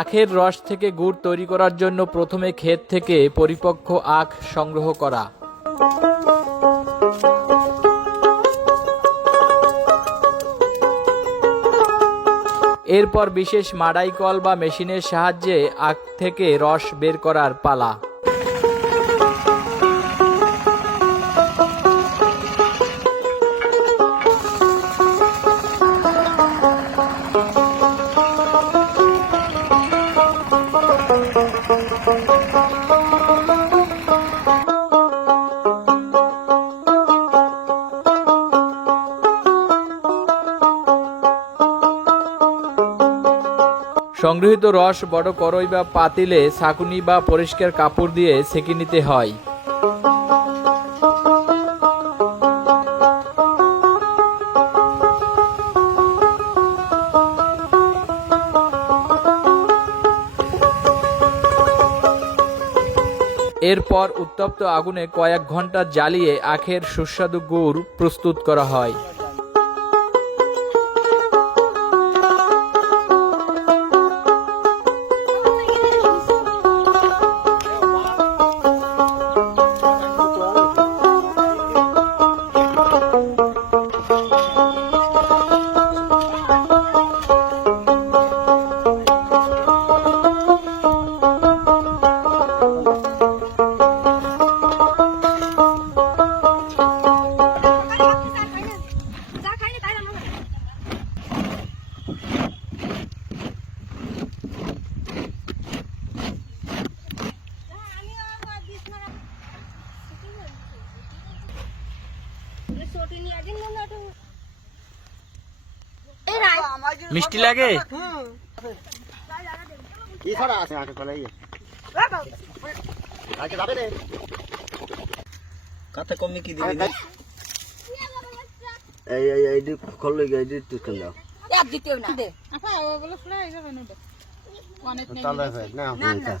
আখের রস থেকে গুড় তৈরি করার জন্য প্রথমে ক্ষেত থেকে পরিপক্ক আখ সংগ্রহ করা। এরপর বিশেষ মাড়াই কল বা মেশিনের সাহায্যে আখ থেকে রস বের করার পালা। সংগৃহীত রস বড় কড়াই বা পাতিলে ছাঁকুনি বা পরিষ্কার কাপড় দিয়ে ছেঁকে নিতে হয়। এরপর উত্তপ্ত আগুনে কয়েক ঘন্টা জ্বালিয়ে আখের সুস্বাদু গুড় প্রস্তুত করা হয়। মিষ্টি লাগে? কাতে কমে কি দিবি? এই খোল লই গাই দিতে কেন দাও? এক দিতেও না দে। আপা ও বলে ফুলা আইবা কেন দে? অনেক নেই। তাহলে না না।